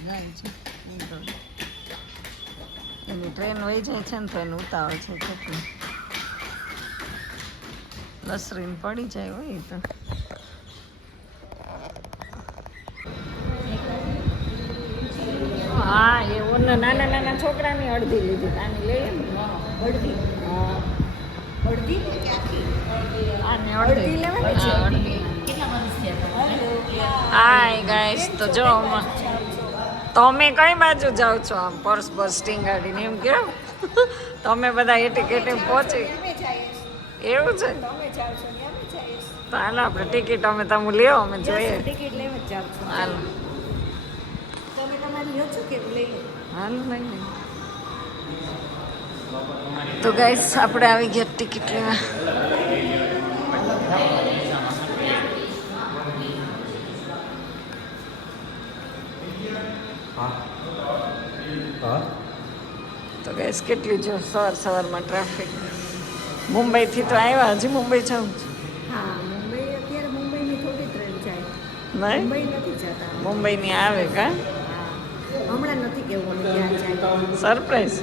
જાય છે એની ટ્રેન વહી જાય છે ને તો એને ઉતાવળ છે કેટલી લસરીને પડી જાય હોય તો હા એ નાના નાના છોકરાની અડધી લીધી આની લઈએ ને અડધી હા અડધી આને અડધી લેવાની છે અડધી કેટલા વર્ષ થયા હાય ગાઈસ તો જો તમે કઈ બાજુ જાઓ છો આમ પર્સ બસ ટીંગાડીને એમ કેમ તમે બધા એટી પહોંચી એવું છે તો હાલો આપણે ટિકિટ અમે તમે લ્યો અમે જોઈએ ટિકિટ લેવા જ જાવ છો હાલો તમે તમારી લ્યો છો કે લઈ હાલો લઈ તો ગાઈસ આપણે આવી ગયા ટિકિટ લેવા તો ગાઈસ કેટલી જો સવારમાં ટ્રાફિક મુંબઈથી તો આવ્યા હજી મુંબઈ જાઉં હા મુંબઈ અત્યારે મુંબઈની થોડી ટ્રેન જાય નહીં મુંબઈ નથી જતા મુંબઈની આવે કા હમણાં નથી કેવું ક્યાં જાય સરપ્રાઈઝ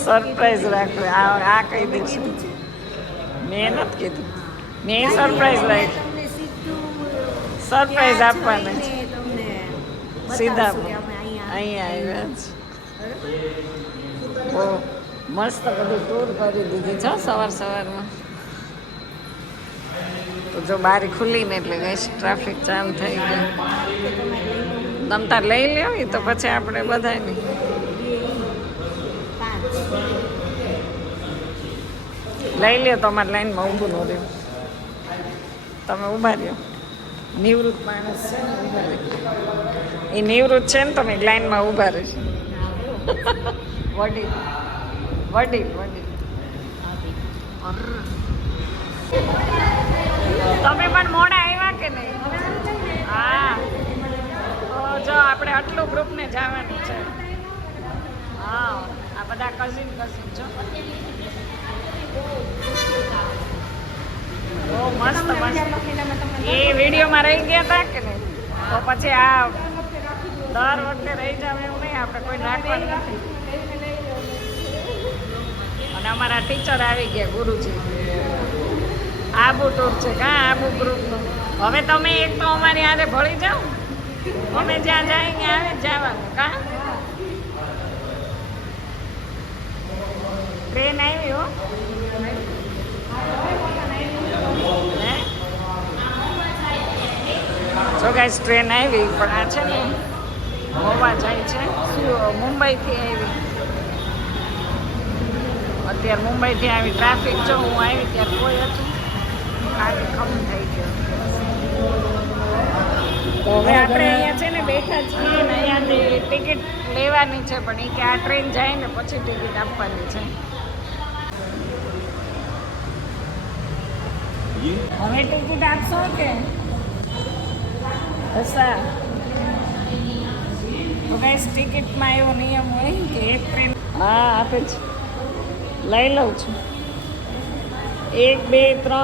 સરપ્રાઈઝ રાખો આ કહી દઈશું મેં નથી કીધું મેં સરપ્રાઈઝ રાખી તમને સીધું સરપ્રાઈઝ આપવાના છે તમને સીધા અહીંયા અહીંયા આવ્યા છે બહુ મસ્ત બધું ટૂર કરી દીધી છે સવારમાં તો જો બારી ખુલ્લી ને એટલે ગઈ ટ્રાફિક જામ થઈ ગઈ તમ તાર લઈ લ્યો એ તો પછી આપણે બધાની લઈ લ્યો તમારે લાઈનમાં ઊભું ન રહ્યું તમે ઊભા રહ્યો નિવૃત્ત માણસ છે ને ઊભા રહ્યો એ નિવૃત્ત છે ને તમે લાઈનમાં ઊભા રહેશો વડીલ તમે પણ મોડા આવ્યા કે નહીં હા તો જો આપણે આટલું ગ્રુપને જવાનું છે હા આ બધા કઝિન છો બહુ મસ્ત એ વિડીયોમાં રહી ગયા હતા કે નહીં તો પછી આ દર વખતે રહી જાવ એવું નહીં આપણે કોઈ નાખવાનું નથી અને અમારા ટીચર આવી ગયા ગુરુજી આબુ ટૂર છે કાં આબુ ગ્રુપનું હવે તમે એક તો અમારી હારે ભળી જાઓ અમે જ્યાં જાય ત્યાં આવે જવાનું કાં ટ્રેન આવી હો જો ગાઈસ ટ્રેન આવી પણ આ છે ને ગોવા જાય છે મુંબઈથી આવી અત્યારે મુંબઈથી આવી ટ્રાફિક જો હું આવી ત્યારે કોઈ હતું આજે ખમ થઈ ગયો તો હવે આપણે અહીંયા છે ને બેઠા છીએ ને અહીંયાથી ટિકિટ લેવાની છે પણ એ કે આ ટ્રેન જાય ને પછી ટિકિટ આપવાની છે હવે ટિકિટ આપશો કે અચ્છા તો ગાઈસ ટિકિટમાં એવો નિયમ હોય કે એક ટ્રેન હા આપે છે લઈ લઉં છું 1 2 3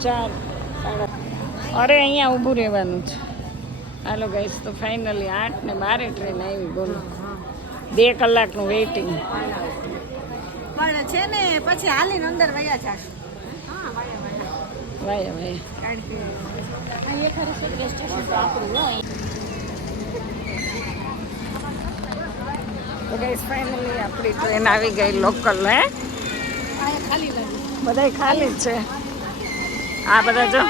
4 અરે અહીંયા ઊભું રહેવાનું છે હાલો ગાઈસ તો ફાઇનલી 8 ને 12 ટ્રેન આવી બોલો 2 કલાકનું વેઇટિંગ પણ છે ને પછી હાલીને અંદર વયા જાશું વાય કારણ કે અહીંયા ખરે સ્ટેશન તો આપણું હોય તો ગાઈસ ફાઇનલી આપણી ટ્રેન આવી ગઈ લોકલ હે અહીંયા ખાલી લાગી બધાય ખાલી જ છે આ બધા જો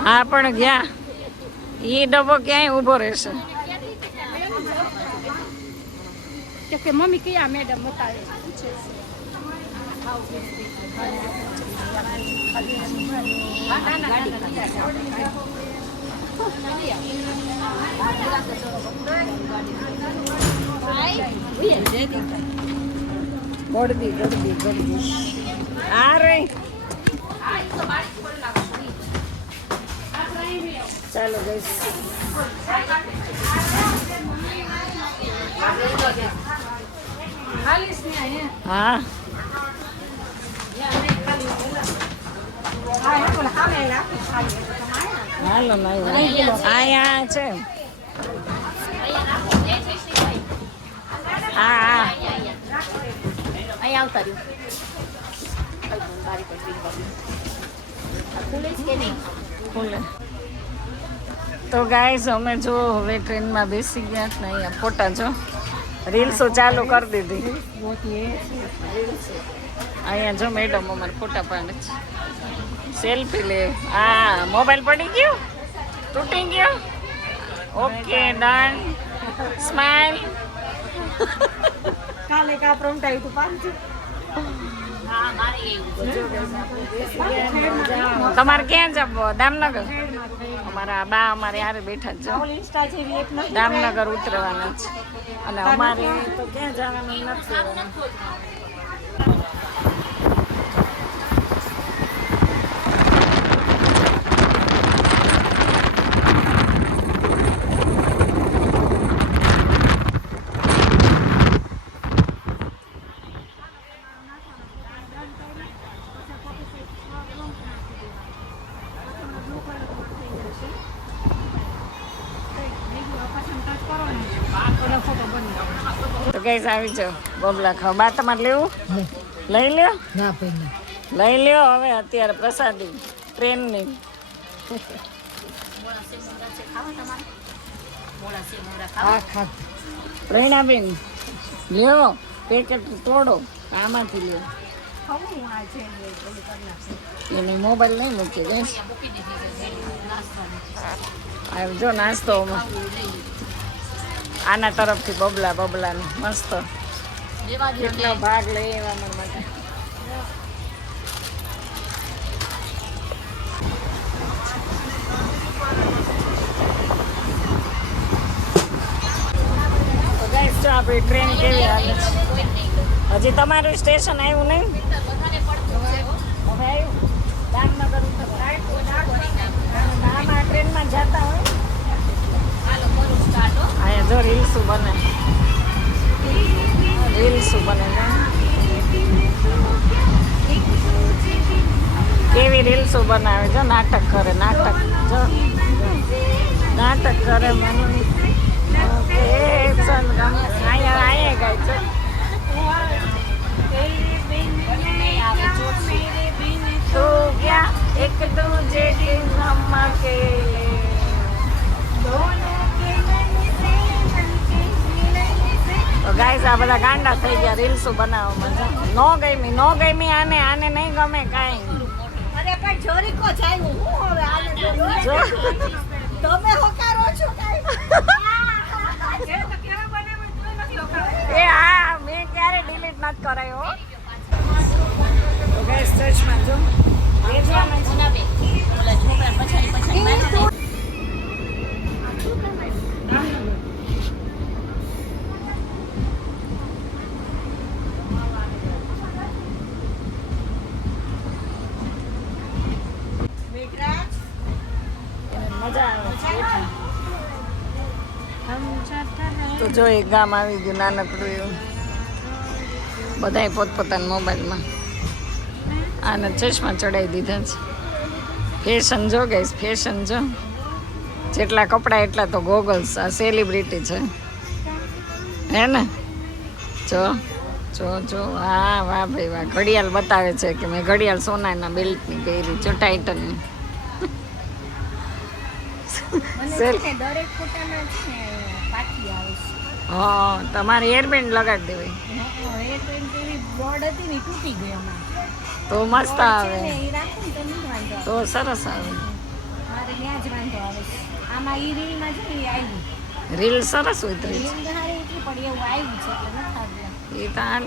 હા પણ ગયા એ ડબ્બો ક્યાંય ઊભો રહેશે કે મમ્મી કયા મેડમ બતાવે પૂછે ગળદી આ રે ચાલો ગઈશ હા હા એ બોલ સામે રાખી ખાલી તમે આયા હાલો નહીં આયા છે હા હા અહીંયા આવતા રહ્યું બારી પર ખુલે છે કે નહીં ખુલે તો ગાઈસ અમે જો હવે ટ્રેનમાં બેસી ગયા ને અહીંયા ફોટા જો રીલ્સો ચાલુ કરી દીધી અહીંયા જો મેડમ અમારે ફોટા પાડે છે સેલ્ફી લે હા મોબાઈલ પડી ગયો તૂટી ગયો ઓકે ડન સ્માઈલ કાલે કા પ્રોમટાઈ તું પાંચ હા મારે એવું તમારે ક્યાં જવો દામનગર અમારા બા અમારે યારે બેઠા જ ઓલ ઇન્સ્ટા જેવી એક નથી દામનગર ઉતરવાના છે અને અમારે તો ક્યાં જવાનું નથી તો ગઈસ આવી જાઓ બબલા ખાવ બા તમારે લેવું લઈ લ્યો ના ભાઈ લઈ લ્યો હવે અત્યારે પ્રસાદી ટ્રેનની હા ખા પ્રેરણાબેન લ્યો પેકેટ તોડો આમાંથી લ્યો ખવું આ છે એ બધું કરી નાખશે એને મોબાઈલ નહીં મૂકી ગઈશ જો નાસ્તો આના તરફથી બબલાનું મસ્ત કેટલો ભાગ લઈ આવ્યા મારા માટે તો ગાઈસ જો આપણી ટ્રેન કેવી હાલે છે હજી તમારું સ્ટેશન આવ્યું નહીં હવે આવ્યું દામનગર આમાં ટ્રેનમાં જતા હોય અહીંયા જો રીલ્સું બને કેવી રીલ્સો બનાવે જો નાટક કરે મને અહીંયા ગાય છે तो क्या एक दूजे की नमक के તો ગાઈસ આ બધા ગાંડા થઈ ગયા રીલ્સો બનાવવામાં નો ગમી આને નહીં ગમે કાંઈ અરે પણ છોરી કો ચાલ્યું હું હવે આને જો તમે હોકારો છો કાઈ એ હા મેં ક્યારે ડિલીટ નથી કરાયો તો ગાઈસ ચર્ચમાં જો વેચવાના છે જનાબે ઓલા છોકરા પછાડી મજા આવે તો જો એક ગામ આવી ગયું નાનકડું એવું બધાય પોતપોતાના મોબાઈલમાં આને ચશ્મા ચડાવી દીધા છે ફેશન જો ગઈશ ફેશન જો જેટલા કપડાં એટલા તો ગોગલ્સ આ સેલિબ્રિટી છે હે ને જો જો જો હા વાહ ભાઈ વાહ ઘડિયાળ બતાવે છે કે મેં ઘડિયાળ સોનાના બેલ્ટની પહેરી જો ટાઇટનની દરેક ફોટામાં છે ને પાછી આવે છે હા તમારે હેરબેન્ડ લગાડી દેવાય બોર્ડ હતી ને તૂટી ગઈ હમણાં તો મસ્ત આવે એ રાખું ને તો નહીં વાંધો તો સરસ આવે મારે ત્યાં જ વાંધો આવે છે આમાં ઈ રીલમાં છે ને એ આવ્યું રીલ સરસ ઉતરી છે રીલ ઘારે એટલી પણ એવું આવ્યું છે એટલે નથી આવ્યું એ તો હાલ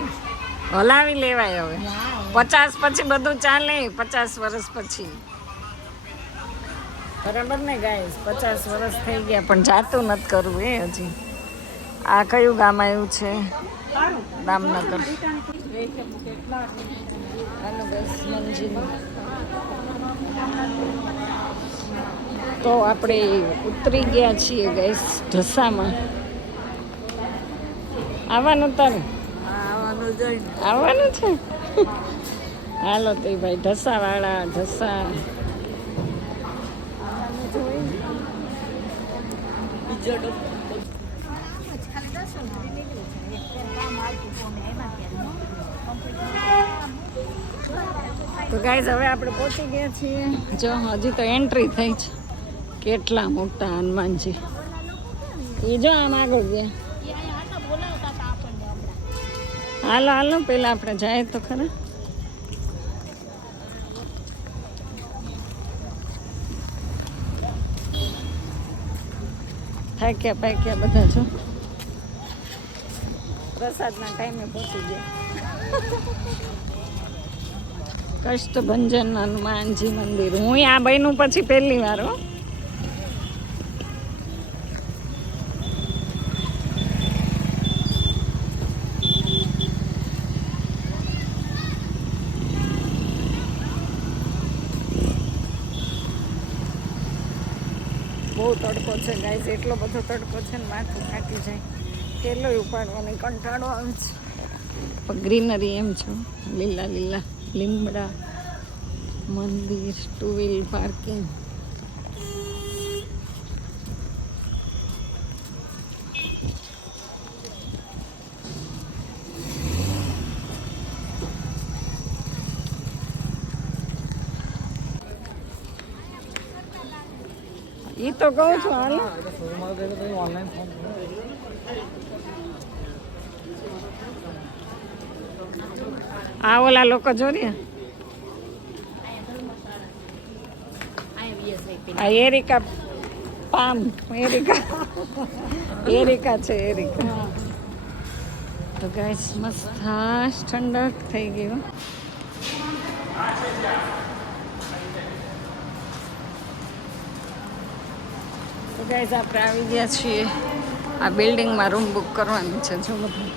હલાવી લેવાય હવે 50 પછી બધું ચાલે 50 વર્ષ પછી બરાબર ને ગાઈસ 50 વર્ષ થઈ ગયા પણ જાતું નથી કરવું એ હજી આ કયું ગામ આવ્યું છે દામનગર તો આપણે ઉતરી ગયા છીએ ગાઈસ ઢસામાં આવવાનું તારું આવવાનું છે હાલો તો ભાઈ ઢસાવાળા ઢસા તો ગાઈઝ હવે આપણે પહોંચી ગયા છીએ. જો હજી તો એન્ટ્રી થઈ છે. કેટલા મોટા હનુમાનજી એ જો આમ આગળ ગયા. હાલો હાલો પેલા આપણે જાય તો ખરા. થાક્યા પાક્યા બધા છો. પ્રસાદના ટાઈમે પહોંચી ગયા. કષ્ટભંજન હનુમાનજી મંદિર. હું આ બન્યું પછી પહેલી વાર હો. બહુ તડકો છે ગાઈઝ. એટલો બધો તડકો છે ને માથું ફાટી જાય. કેલો ઉપાડવાનો કંટાળો આવે છે. પણ ગ્રીનરી એમ છે. લીલા લીલા લીમડા, મંદિર, ટુ વ્હીલ પાર્કિંગ. ઈ તો કહું છું હાલ. આ ઓલા લોકો જોડ્યા. આ એરિકા પામ એરિકા છે એરિકા. તો ગાઈસ મસ્ત ઠંડક થઈ ગયું. તો ગાઈસ આપણે આવી ગયા છીએ. આ બિલ્ડિંગમાં રૂમ બુક કરવાનું છે. જો બધું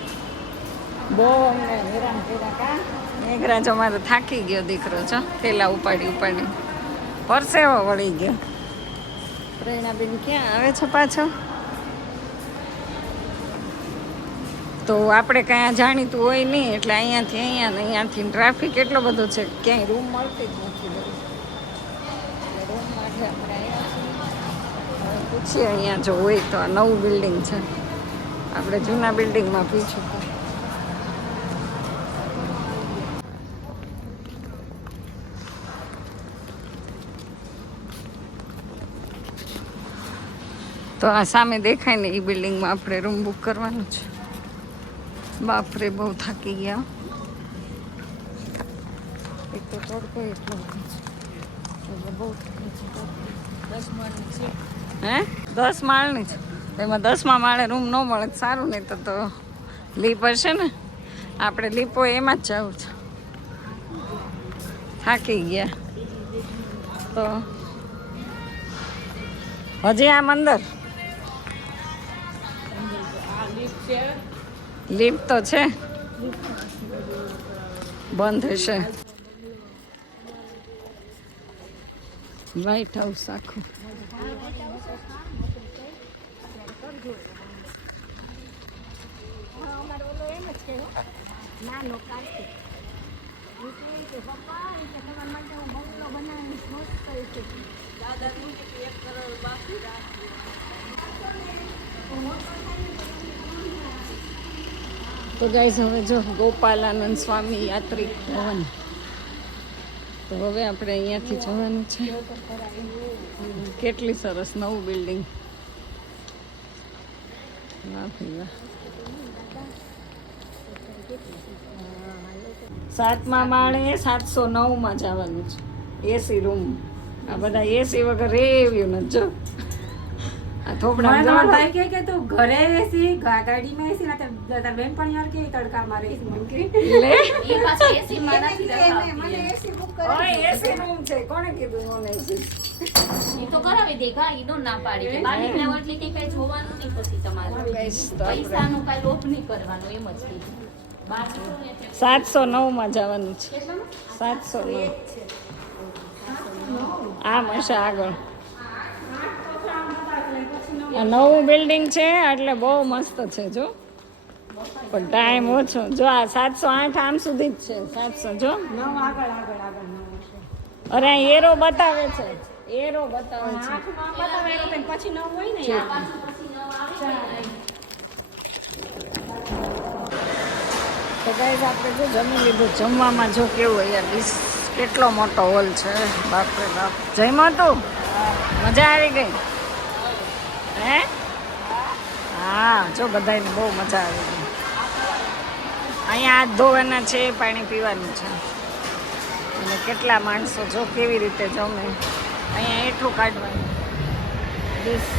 બહુ અમને હેરાન કર્યા કા. મેઘરાજ અમારે થાકી ગયો દીકરો છો. પેલા ઉપાડી પરસેવો વળી ગયો. પ્રેરણાબેન ક્યાં આવે છે પાછો? તો આપણે કાંઈ જાણીતું હોય નહીં એટલે અહીંયાથી ટ્રાફિક એટલો બધો છે. ક્યાંય રૂમ મળતી જ નથી. રૂમ માટે આપણે અહીંયા પૂછીએ. અહીંયા જો હોય તો આ નવું બિલ્ડિંગ છે. આપણે જૂના બિલ્ડિંગમાં પૂછ્યું. તો આ સામે દેખાય ને એ બિલ્ડિંગમાં આપણે રૂમ બુક કરવાનું છે. બાપરે બહુ થાકી ગયા. એક તો તડકો એટલો એટલે બહુ થાકી છે. 10 માળની છે. હે 10 માળની છે. એમાં 10મા માળે રૂમ ન મળે સારું. નહીં તો લીપ હશે ને. આપણે લીપો એમાં જ જવું છે. થાકી ગયા. તો હજી આમ અંદર લિફ્ટ તો છે. બંધ હશે. વ્હાઈટ હાઉસ આખું. તો ગાઈસ હવે જો ગોપાલાનંદ સ્વામી યાત્રિક ભવન. તો હવે આપણે અહીંયાથી જવાનું છે. કેટલી સરસ નવું બિલ્ડિંગ. વાહ ભાઈ વાહ. 7મા માળે 709માં જવાનું છે. AC room. આ બધા એસી વગર રેવ્યું નથી. જો આ થોપડા ભાઈ કે તું ઘરે એસી ગાડીમાં એસી ના તાર બેન પણ યાર કે તડકામાં રહેશે મૂકી લે. એ પાછું એસી માં નથી રખાવતી. મને એસી બુક ઓય એસી રૂમ છે. કોણે કીધું નોન એસી? એ તો કરાવી દે કા. ઈ નો ના પાડી કે બાર નીકળ્યા એટલે કઈ જોવાનું નહીં પછી તમારે. ગાઈસ તો પૈસાનું કઈ લોભ નહીં કરવાનો એમ જ કીધું. 709માં જવાનું છે. 709 આમ હશે આગળ. આ નવું બિલ્ડિંગ છે એટલે બહુ મસ્ત છે. જો પણ ટાઈમ ઓછો જો આ 708 આમ સુધી જ છે 700 જો 9 આગળ આગળ આગળ 9 છે. અરે આ એરો બતાવે છે એરો બતાવે છે 8 માં બતાવે તો પછી 9 હોય ને યાર. પાછું પછી ન આવે ને. તો ગાઈઝ આપણે જો જમી લીધું જમવામાં જો કેવું યાર ડીશ કેટલો મોટો હોલ છે બાપરે બાપ જમ્યો તું મજા આવી ગઈ હે હા જો બધાને બહુ મજા આવી ગઈ અહીંયા હાથ ધોવાના છે પાણી પીવાનું છે અને કેટલા માણસો જો કેવી રીતે જમે અહીંયા એટલું કાઢવાનું ડીશ